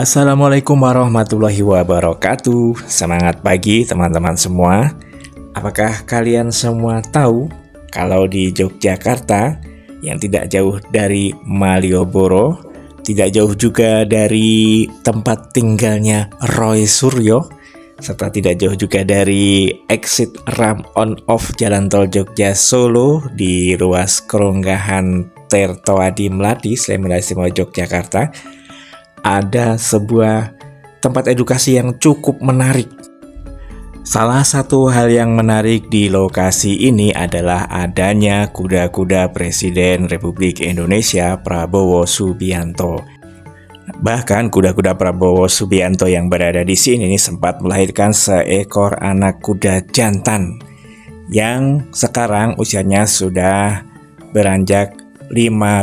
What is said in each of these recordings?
Assalamualaikum warahmatullahi wabarakatuh. Semangat pagi teman-teman semua. Apakah kalian semua tahu kalau di Yogyakarta yang tidak jauh dari Malioboro, tidak jauh juga dari tempat tinggalnya Roy Suryo, serta tidak jauh juga dari exit ramp on off Jalan Tol Jogja Solo di ruas Keronggahan Tirtowadi Mlati, Slemela Istimewa Yogyakarta, ada sebuah tempat edukasi yang cukup menarik. Salah satu hal yang menarik di lokasi ini adalah adanya kuda-kuda Presiden Republik Indonesia Prabowo Subianto. Bahkan kuda-kuda Prabowo Subianto yang berada di sini sempat melahirkan seekor anak kuda jantan yang sekarang usianya sudah beranjak 5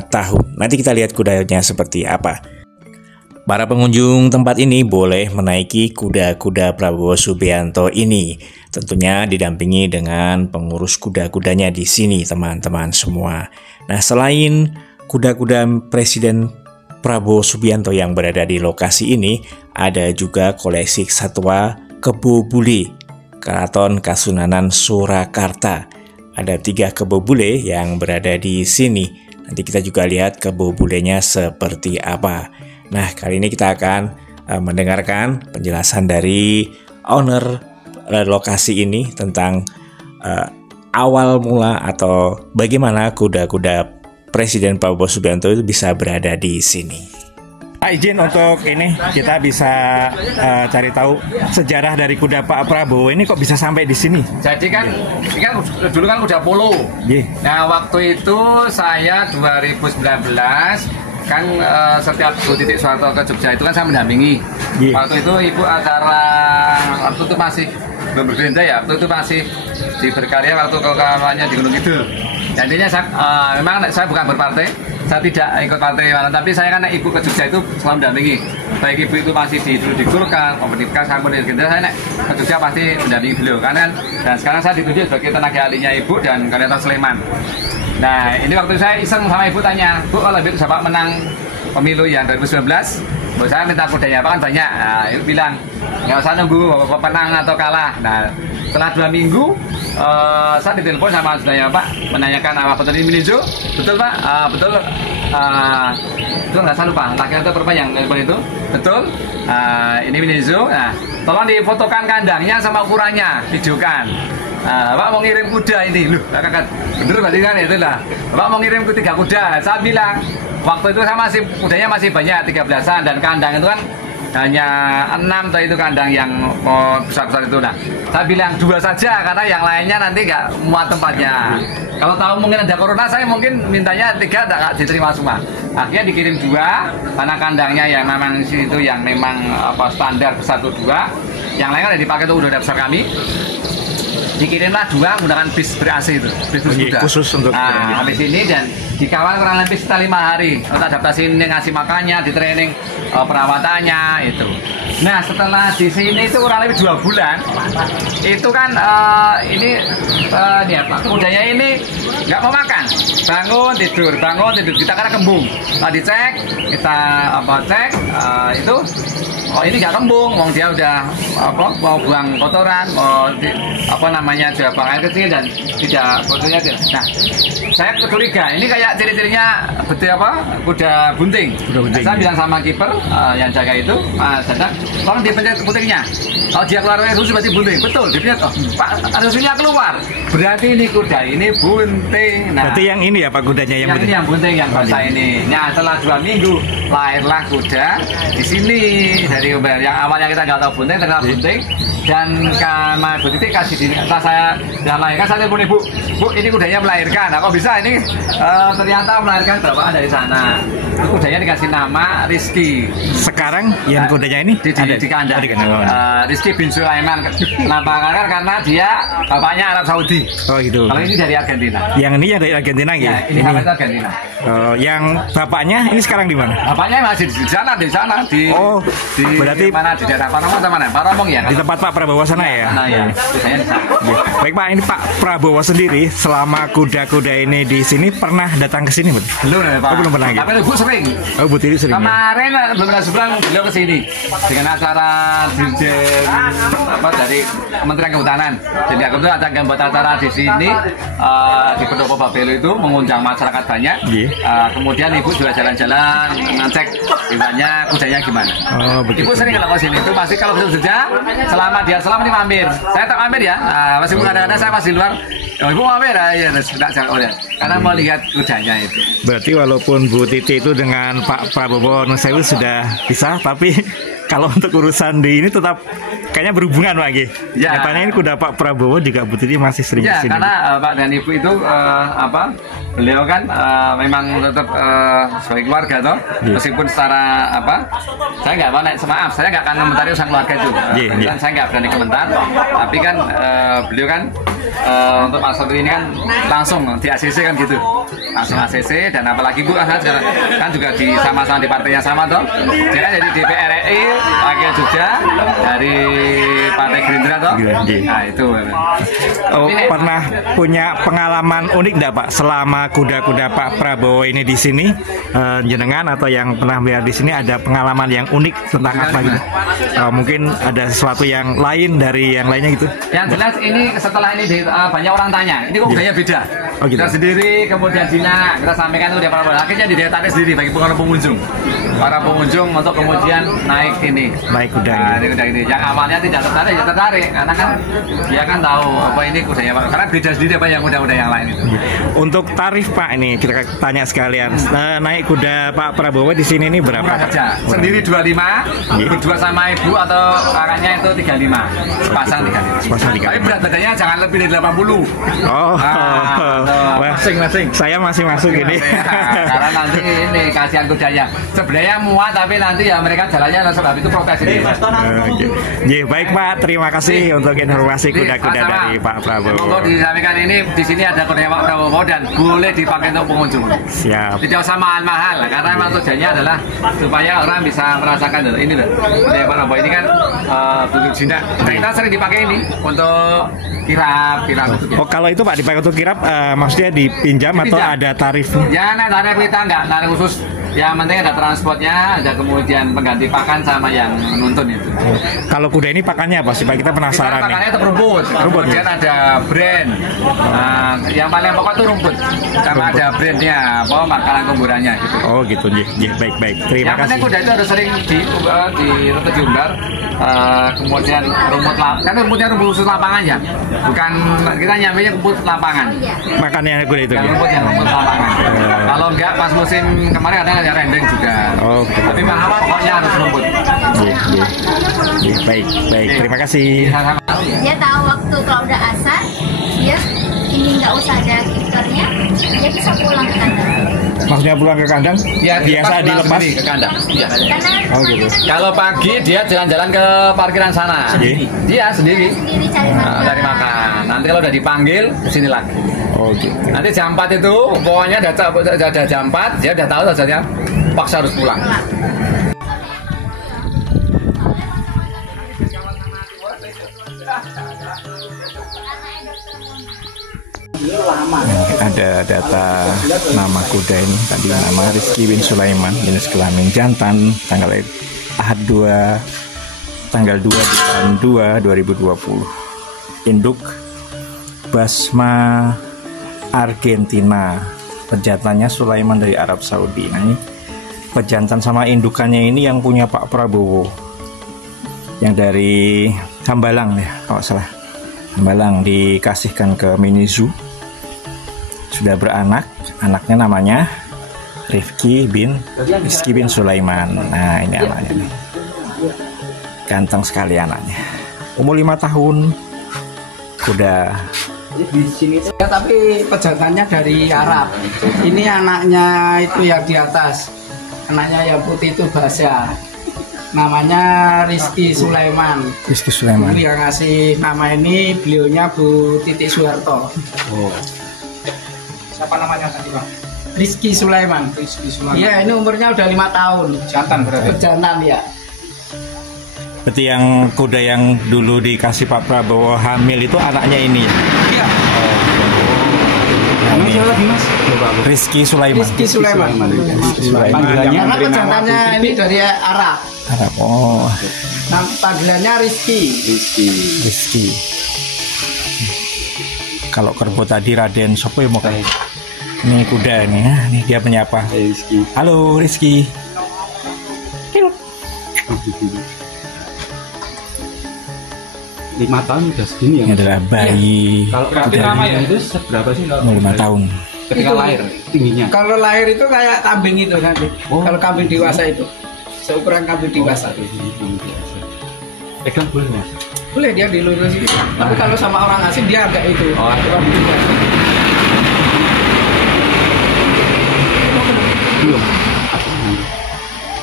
tahun. Nanti kita lihat kudanya seperti apa. Para pengunjung tempat ini boleh menaiki kuda-kuda Prabowo Subianto ini, tentunya didampingi dengan pengurus kuda-kudanya di sini, teman-teman semua. Nah, selain kuda-kuda Presiden Prabowo Subianto yang berada di lokasi ini, ada juga koleksi satwa kebo bule Keraton Kasunanan Surakarta. Ada 3 kebo bule yang berada di sini. Nanti kita juga lihat kebo bulenya seperti apa. Nah, kali ini kita akan mendengarkan penjelasan dari owner lokasi ini tentang awal mula atau bagaimana kuda-kuda Presiden Prabowo Subianto itu bisa berada di sini. Pak, izin untuk ini kita bisa cari tahu sejarah dari kuda Pak Prabowo ini kok bisa sampai di sini. Jadi kan, ini kan dulu kan kuda polo. Nah, waktu itu saya 2019 kan setiap Bu Titik Soeharto ke Jogja itu kan saya mendampingi. Waktu itu ibu acara waktu itu masih belum bergerindra ya, waktu itu masih di berkarya waktu kawannya di Gunung Kidul. Dan intinya memang saya bukan berpartai, saya tidak ikut partai mana, tapi saya kan ibu ke Jogja itu selalu mendampingi. Baik ibu itu masih di Golkar, Komunitas, sampai di Gerindra, saya ke Jogja pasti mendampingi beliau kan. Dan sekarang saya ditunjuk sebagai tenaga ahlinya ibu dan Kalimantan Sleman. Nah, ini waktu saya iseng sama ibu tanya, Bu, kalau ibu siapa menang pemilu yang 2019, Bu, saya minta kudanya apa kan banyak. Nah, ibu bilang, nggak usah nunggu menang atau kalah. Nah, setelah 2 minggu, saya ditelepon sama saudara Pak, menanyakan apa betul ini Minijo? Betul Pak, betul. Itu nggak salah Pak, laki atau perempuan yang telepon itu? Betul. Ini Minijo. Nah, tolong difotokan kandangnya sama ukurannya, videokan. Pak mau ngirim kuda ini, loh, kakak bener berarti kan itu lah. Pak mau ngirim 3 kuda, saya bilang waktu itu saya kudanya masih banyak 13-an dan kandang itu kan hanya 6 atau itu kandang yang besar-besar itu. Nah, saya bilang 2 saja karena yang lainnya nanti nggak muat tempatnya. Kalau tahu mungkin ada corona, saya mungkin mintanya 3 nggak diterima semua. Akhirnya dikirim 2 karena kandangnya yang memang itu yang memang standar besar itu 2. Yang lain kan yang dipakai itu udah besar kami. Dikirimlah 2 menggunakan bis ber-AC itu, bis kuda. Khusus untuk habis ini dan dikawal kurang lebih sekitar 5 hari untuk adaptasi ini, ngasih makannya, di training perawatannya itu. Nah, setelah di sini itu kurang lebih 2 bulan itu kan ini apa kudanya ini nggak mau makan, bangun tidur kita karena kembung. Dicek kita cek itu ini nggak kembung, dia udah mau buang kotoran, dia buang air kecil dan tidak fotonya. Nah, saya curiga ini kayak ciri-cirinya kuda bunting. Nah, saya bilang sama kiper yang jaga itu, Mas Dadang, tolong dipencet buntingnya. Kalau dia keluar susu berarti bunting. Betul, dipencet. Pak, susunya keluar. Berarti ini kuda ini bunting. Nah, berarti yang ini ya Pak, kudanya yang bunting. Ini yang bunting yang basah ini. Nah, setelah 2 minggu lahirlah kuda di sini. Dari yang awalnya kita nggak tahu bunting, ternyata bunting. Dan karena Bu Titik kasih setelah saya melahirkan, saya telepon ibu, Bu, ini kudanya melahirkan. Nah, kok bisa ini ternyata melahirkan bawaan dari sana. Itu kudanya dikasih nama Rizky. Sekarang yang kudanya ini di kandang. Rizky bin Sulaiman. Kenapa? Karena dia bapaknya Arab Saudi. Oh gitu. Kalau ini dari Argentina. Yang ini yang dari Argentina ya? Ini Argentina. Yang bapaknya ini sekarang di mana? Bapaknya masih di sana. Berarti mana di daerah Paromong atau mana? Paromong ya. Di tempat Pak Prabowo sana ya? Nah ya. Baik Pak, ini Pak Prabowo sendiri selama kuda-kuda ini di sini pernah datang ke sini? Belum Pak. Belum pernah. Tapi ibu sering. Oh, Bu Titi sering. Kemarin beberapa sebulan beliau ke sini dengan acara dirjen dari Kementerian Kehutanan. Jadi aku tuh ada buat acara di sini di Pendopo Babelo itu mengundang masyarakat banyak. Kemudian ibu juga jalan-jalan ngecek hewannya, kudanya gimana. Oh, ibu sering kalau ke sini itu pasti kalau bekerja selama ini mampir. Saya tak mampir ya. Masih kadang-kadang saya masih luar. Oh, ibu mampir ya, tidak jangan karena mau lihat kudanya itu. Berarti walaupun Bu Titi itu dengan Pak Prabowo Nusewu sudah pisah, tapi kalau untuk urusan di ini tetap kayaknya berhubungan Pak G. Ya. Nyatanya ini kuda Pak Prabowo juga Bu Titi masih sering ya, kesini. Karena Pak dan Ibu itu beliau kan memang tetap sebagai keluarga toh. Meskipun secara saya nggak mau maaf, saya nggak akan komentari urusan keluarga itu. Saya nggak berani komentar. Tapi kan beliau kan untuk Pak Sotri ini kan langsung di ACC kan gitu. Langsung ACC dan apalagi Bu kan juga di sama-sama di partainya sama toh. Dia kan jadi DPR RI wakil Jogja dari Partai Gerindra toh. Nah itu. Oh, pernah punya pengalaman unik enggak Pak selama kuda-kuda Pak Prabowo ini di sini, jenengan atau yang pernah melihat di sini ada pengalaman yang unik tentang apa gitu? Mungkin ada sesuatu yang lain dari yang lainnya gitu? Yang jelas ini setelah ini banyak orang tanya, ini kok budaya beda. Oh, gitu. Kita sendiri kemudian kita sampaikan itu dia para akhirnya di daya tarik sendiri bagi para pengunjung untuk kemudian naik kuda ini. Yang awalnya tidak tertarik ya tertarik karena kan dia kan tahu apa ini kudanya Pak, karena beda sendiri apa yang kuda-kuda yang lain itu. Untuk tarif Pak ini kita tanya sekalian, naik kuda Pak Prabowo di sini ini berapa? Murah saja. Sendiri 25, berdua sama ibu atau kakaknya itu 35, sepasang 35. Tapi berat badannya jangan lebih dari 80. Oh. Masing-masing. Saya masih masuk ini. Karena nanti ini kasihan kudanya. Sebenarnya muat tapi nanti ya mereka jalannya sebab itu protes ini. Baik Pak, terima kasih untuk informasi kuda-kuda dari Pak Prabowo. Untuk disampaikan ini di sini ada kuda Pak Prabowo dan boleh dipakai untuk pengunjung. Siap. Tidak usah mahal-mahal karena memang tujuannya adalah supaya orang bisa merasakan ini loh. Kuda Pak Prabowo ini kan bentuk jinak. Nah, kita sering dipakai ini untuk kirap. Oh, kalau itu Pak dipakai untuk kirap, maksudnya dipinjam atau ada tarifnya? Ya, tarif kita nggak tarif khusus. Yang penting ada transportnya, ada kemudian pengganti pakan sama yang menuntun itu. Kalau kuda ini pakannya apa sih Pak? Kita penasaran nih. Pakannya itu rumput. Kemudian ada brand. Yang paling pokok itu rumput. Sama ada brandnya, makanan kuburannya gitu. Oh gitu, baik. Terima kasih. Yang penting kuda itu harus sering diumbar. Kemudian rumput kan rumputnya rumput khusus lapangan ya, bukan kita nyampe rumput lapangan. Makannya kuda itu. Rumput lapangan. Kalau enggak pas musim kemarin ada rendeng juga. Okay. Tapi pokoknya harus rumput. Baik. Terima kasih. Dia tahu waktu kalau udah asar, dia ini nggak usah ada kipernya, dia bisa pulang ke kandang. Maksudnya pulang ke kandang? Ya, biasa dilepas ke kandang. Ya. Gitu. Kalau pagi dia jalan-jalan ke parkiran sana. Dia sendiri cari makan. Nanti kalau udah dipanggil kesini lagi. Oh gitu. Nanti jam 4 itu pokoknya ada jam 4 dia udah tahu saja paksa harus pulang. Ada data nama kuda ini tadi, nama Rizky bin Sulaiman, jenis kelamin jantan, tanggal 2 bulan 2 2020, induk Basma Argentina, pejantannya Sulaiman dari Arab Saudi. Nah, ini pejantan sama indukannya ini yang punya Pak Prabowo, yang dari Hambalang ya kalau salah. Hambalang dikasihkan ke mini zoo, sudah beranak, anaknya namanya Rizky bin Sulaiman. Nah ini anaknya nih, ganteng sekali anaknya, umur 5 tahun, kuda. Di sini ya, tapi pejantannya dari Arab. Ini anaknya itu yang di atas, anaknya yang putih itu Basya. Namanya Rizky Sulaiman. Ini yang ngasih nama ini beliaunya Bu Titi Soeharto. Oh. Siapa namanya tadi Pak? Rizky Sulaiman. Iya, ini umurnya udah 5 tahun. Jantan berarti. Jantan ya. Berarti yang kuda yang dulu dikasih Pak Prabowo hamil itu anaknya ini ya? Iya. Namanya siapa lagi Mas? Rizky Sulaiman. Rizky Sulaiman. Panggilannya Karena pejantannya ini dari Arab. Arab. Oh, Nah, panggilannya Rizky. Rizky. Kalau kerbau tadi Raden Sopo ya mau kayak ini kuda nih ya. Nih dia menyapa. Rizky. Halo Rizky. 5 tahun udah segini ya. Ini adalah bayi. Kalau berarti nama ya itu seberapa sih kalau 5 tahun. ketika lahir tingginya? Kalau lahir itu kayak kambing itu nanti. Kalau kambing dewasa itu seukuran kambing dewasa. Pegang boleh Mas? Boleh dia dilurusin. Tapi kalau sama orang asing dia agak itu. Oh, belum.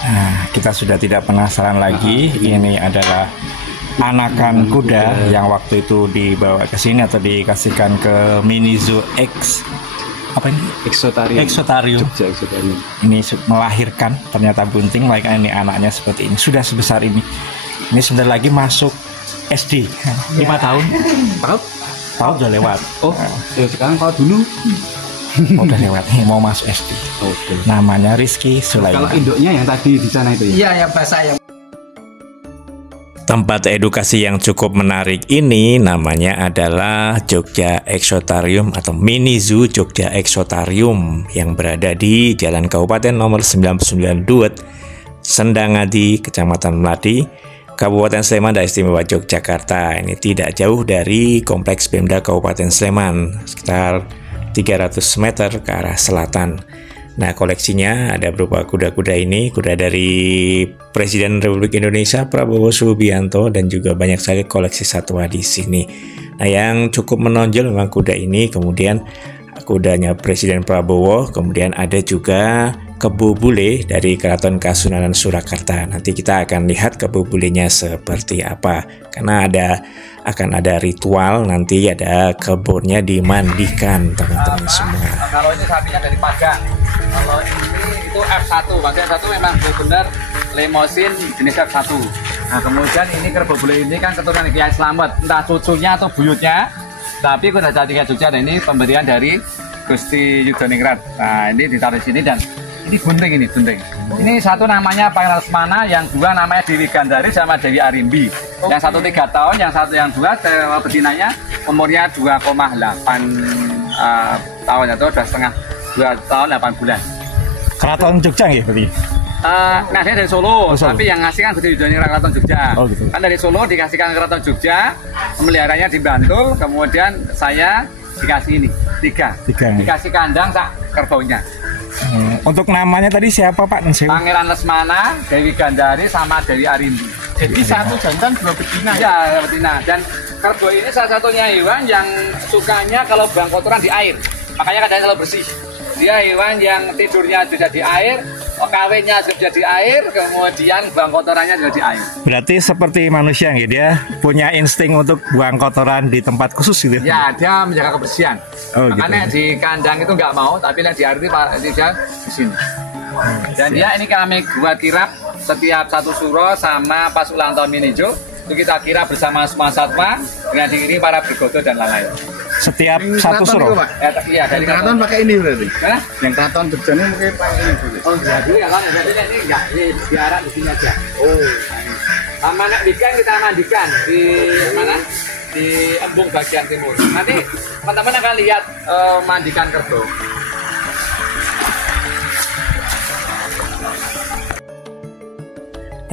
Nah, kita sudah tidak penasaran lagi. Ini adalah anakan kuda yang waktu itu dibawa ke sini atau dikasihkan ke Mini Zoo X. Apa ini? Exotarium. Jogja Exotarium. Ini melahirkan, ternyata bunting, melahirkan ini anaknya seperti ini. Sudah sebesar ini. Ini sebentar lagi masuk SD. 5 tahun. Tahun udah lewat. Oh, ya sekarang kalau dulu udah lewat. Mau masuk SD. Oke. Namanya Rizky Sulaiman. Kalau induknya yang tadi di sana itu ya? Iya, ya bahasa yang Tempat edukasi yang cukup menarik ini namanya adalah Jogja Exotarium atau Mini Zoo Jogja Exotarium yang berada di Jalan Kabupaten nomor 99 Duet, Sendangadi, Kecamatan Melati, Kabupaten Sleman, Daerah Istimewa Yogyakarta. Ini tidak jauh dari Kompleks Pemda Kabupaten Sleman, sekitar 300 meter ke arah selatan. Nah, koleksinya ada berupa kuda-kuda ini, kuda dari Presiden Republik Indonesia Prabowo Subianto dan juga banyak sekali koleksi satwa di sini. Nah, yang cukup menonjol memang kuda ini, kemudian kudanya Presiden Prabowo, kemudian ada juga kebo bule dari Keraton Kasunanan Surakarta. Nanti kita akan lihat kebo bulenya seperti apa, karena akan ada ritual, nanti ada kebunnya dimandikan teman-teman semua. Kalau ini sapinya dari Padang. Kalau ini itu F1, bagian F1 memang benar-benar lemosin jenis F1. Nah, kemudian ini kerbau bule ini kan keturunan Kiai Slamet, entah cucunya atau buyutnya. Tapi kuda Jati Jogja, ini pemberian dari Gusti Yudoningrat. Nah, ini ditaruh di sini dan ini bunting, ini bunting. Ini satu namanya Pangeran Lesmana, yang dua namanya Dewi Gandari sama Dewi Arimbi. Yang satu 3 tahun, yang dua betinanya umurnya 2,8 tahun atau 2 tahun 8 bulan. Keraton Jogja ya berarti? Nah, saya dari Solo, tapi yang ngasih kan Gusti Yudoningrat Keraton Jogja. Oh, gitu. Kan dari Solo dikasihkan ke Keraton Jogja, pemeliharanya di Bantul, kemudian saya dikasih ini 3. Dikasih kandang sak kerbaunya. Untuk namanya tadi siapa Pak? Pangeran Lesmana, Dewi Gandari sama Dewi Arimbi. Jadi satu jantan 2 betina ya? Ya, betina. Dan kerbau ini salah satunya hewan yang sukanya kalau buang kotoran di air. Makanya kadang selalu bersih. Dia hewan yang tidurnya juga di air, kawinnya juga di air, kemudian buang kotorannya juga di air. Berarti seperti manusia ya, dia punya insting untuk buang kotoran di tempat khusus gitu? Ya, dia menjaga kebersihan. Oh, makanya gitu. di kandang itu nggak mau, tapi di air itu dia di sini. Dan dia ini kami buat kirap setiap satu suro sama pas ulang tahun Mini Zoo, itu kita kirap bersama semua satwa dengan diiringi para bergodo dan lain-lain. Setiap satu suro? Iya, dari keraton pakai ini berarti? Hah? Yang keraton Jogja ini mungkin pakai ini dulu. Oh, enggak dulu ya kan, jadi ini enggak, ini diarak di sini aja. Oh. Sama anak ikan kita mandikan di mana? Di embung bagian timur. Nanti teman-teman akan lihat mandikan kerbau.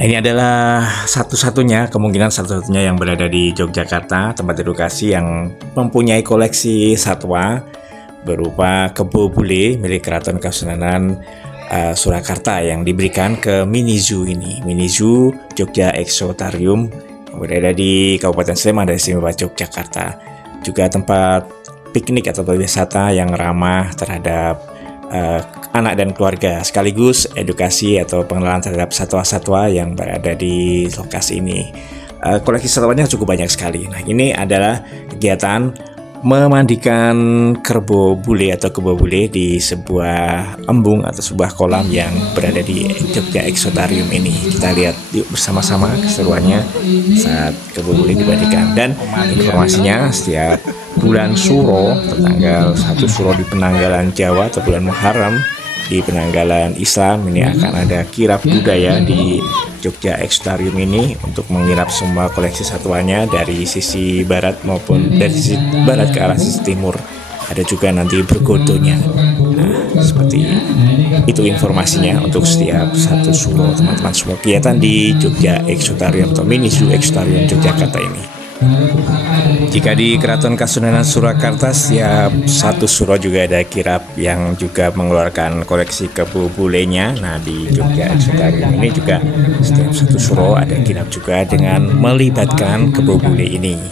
Ini adalah kemungkinan satu-satunya yang berada di Yogyakarta, tempat edukasi yang mempunyai koleksi satwa berupa kebo bule milik Keraton Kasunanan Surakarta yang diberikan ke Mini Zoo ini. Mini Zoo Jogja Exotarium yang berada di Kabupaten Sleman, Daerah Istimewa Yogyakarta. Juga tempat piknik atau wisata yang ramah terhadap anak dan keluarga, sekaligus edukasi atau pengenalan terhadap satwa-satwa yang berada di lokasi ini. Koleksi satwanya cukup banyak sekali. Nah, ini adalah kegiatan memandikan kerbau bule atau kebo bule di sebuah embung atau sebuah kolam yang berada di Jogja Exotarium ini. Kita lihat yuk bersama-sama keseruannya saat kebo bule dimandikan. Dan informasinya setiap bulan Suro, tanggal 1 Suro di penanggalan Jawa atau bulan Muharram di penanggalan Islam ini akan ada kirap budaya di Jogja Exotarium ini untuk mengirap semua koleksi satwanya dari sisi barat maupun dari sisi barat ke arah sisi timur. Ada juga nanti bergodonya. Nah, seperti itu informasinya untuk setiap 1 Suro teman-teman semua kegiatan di Jogja Exotarium atau Mini Zoo Exotarium Yogyakarta ini. Jika di Keraton Kasunanan Surakarta setiap 1 Suro juga ada kirap yang juga mengeluarkan koleksi kebo bulenya. Nah di Jogja Exotarium ini juga setiap 1 Suro ada kirap juga dengan melibatkan kebo bule ini.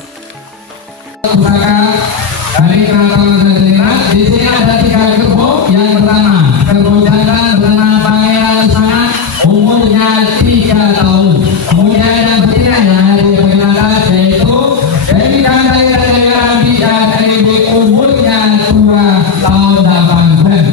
Dari Keraton Kasunanan di sini ada 3 kebo. Yang pertama kebo jantan bernama Pangeran Sana, umurnya 3 tahun. Kemudian yang ketiga yang diperkenalkan yaitu Dewi Kandai dari Rambi dan Dewi umurnya 2 tahun 8 bulan.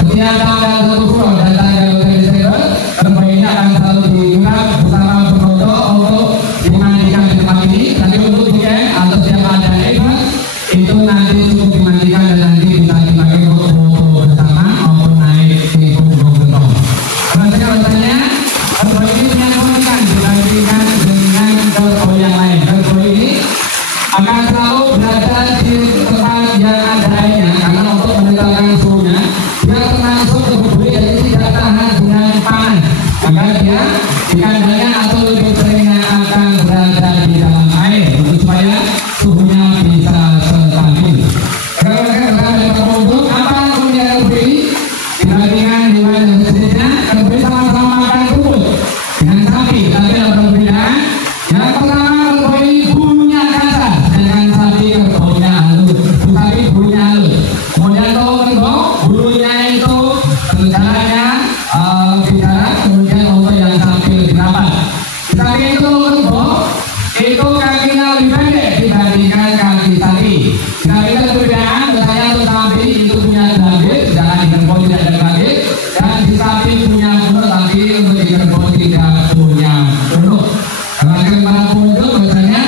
Setiap tanggal 1 Suro dan tanggal 2 Desember kebo ini akan selalu digunakan bersama berfoto untuk dimandikan di tempat ini. Tapi untuk weekend atau setiap ada event itu nanti cukup dimandikan dan nanti bisa dipakai untuk foto bersama maupun naik di punggung beton. Rasanya kerbau ini punya keunikan dibandingkan dengan kerbau yang lain. Kerbau ini akan selalu berada di tempat yang ada airnya karena untuk menetralkan suhunya dia termasuk kerbau jadi tidak tahan dengan panas. Maka dia di kandangnya atau lebih seringnya akan berada di dalam air untuk supaya suhunya bisa stabil. Apa kemudian kerbau ini dibandingkan dengan jenisnya? Kerbau ini sama-sama makan rumput dengan sapi, tapi ada perbedaan. Yang pertama kerbau ini bulunya kasar, dengan sapi kerbaunya halus, sapi bulunya halus. Kemudian kalau kerbau bulunya itu berjalannya bicara, kemudian untuk yang sapi lebih rapat. Sapi itu kerbau itu kakinya lebih pendek dibandingkan kaki sapi. Sapi itu perbedaan, misalnya untuk sapi itu punya gambit, jangan di kerbau tidak ada gambit, dan di sapi punya mulut, tapi untuk di kerbau tidak punya mulut. Kalau para pengunjung biasanya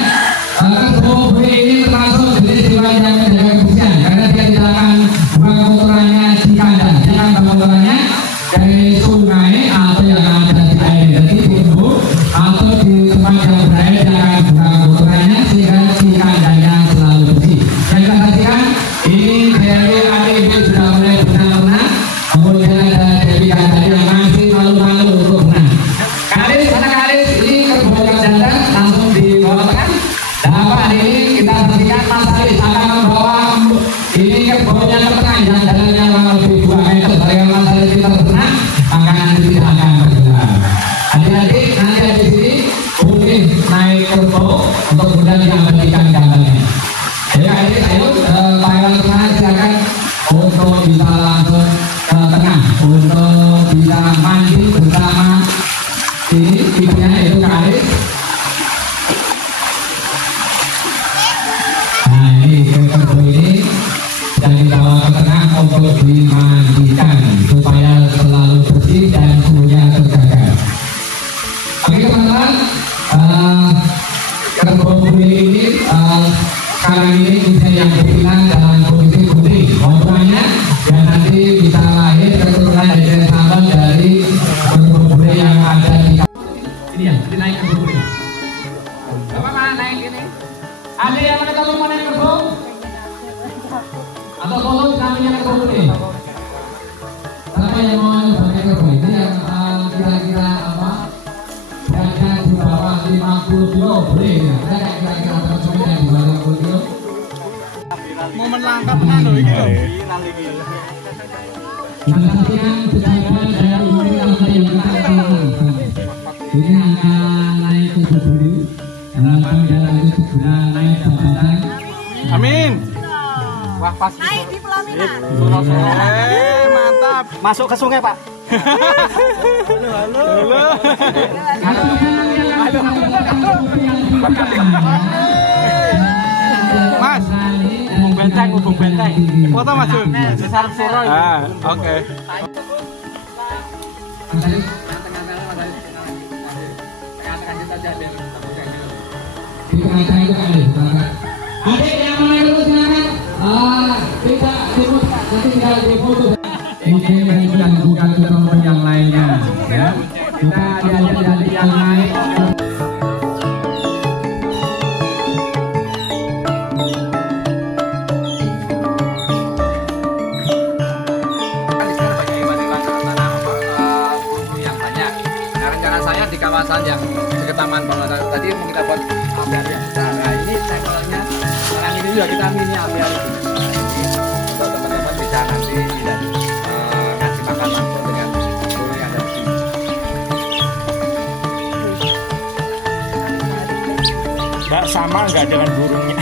kerbau bule ini termasuk jenis hewan yang menjaga kebersihan karena dia tidak akan buang kotorannya di kandang, dia akan buang kotorannya dari sungai atau yang ada di air. Jadi di embung atau di tempat yang berair dia akan buang kotorannya sehingga di kandangnya selalu bersih. Dan kita saksikan ini dari adik sudah mulai berenang. Kemudian ada Dewi Kandai yang masih malu-malu untuk berenang. Karis, anak Karis ini kerbau yang jantan langsung dibawa tengah. Dan apa ini kita saksikan Mas Karis akan membawa ini kerbaunya ke tengah yang jalannya lebih 2 meter. Dari Mas Karis kita berenang, maka nanti tidak akan bergerak. Adik-adik nanti di sini boleh naik kerbau untuk kemudian diabadikan gambarnya. Jadi adik, ayo Pangeran Sana silakan untuk bisa langsung ke tengah untuk bisa mandi bersama ini ibunya itu Karis. Nah ini kerbau ini yang dibawa ke tengah untuk dimandikan supaya selalu bersih dan suhunya terjaga. Oke teman-teman, kerbau bule ini sekarang ini usia yang berpinang dalam kondisi putih maupunnya dan nanti bisa lahir keturunan dari sambal dari kerbau bule yang ada di ini ya, dinaik kerbau bule. Bapak naik ini. Ada yang mana tahu mana kerbau? Atau tolong namanya kerbau bule? Siapa yang mau pakai kerbau ini yang kira-kira apa? Harga di bawah 50 kilo boleh ya? Ada kira-kira teman-teman yang di bawah 50 kilo? Momen langka tenan lho iki lho. Perhatian pejabat dari ini yang ini akan naik ke bulu. Harapan jalan itu segera naik jabatan. Amin. Wah pas Naik di pelaminan. mantap. Masuk ke sungai, Pak. Halo. Mas, ngomong bete benteng, hubung benteng. Foto Mas Jun. Besar Suro. Ah, oke. Adik yang mana itu silakan. Tidak disebut, nanti tinggal difoto. Mungkin dan bukan teman yang lainnya, ya. Kita ada yang lain. Saya di kawasan yang dekat Taman Bawah tadi kita buat apiarium. Nah ini sampelnya sekarang ini juga kita mini apiarium. Untuk teman-teman bisa nanti ngasih makan langsung dengan burung yang ada di sini. Nggak sama nggak dengan burungnya.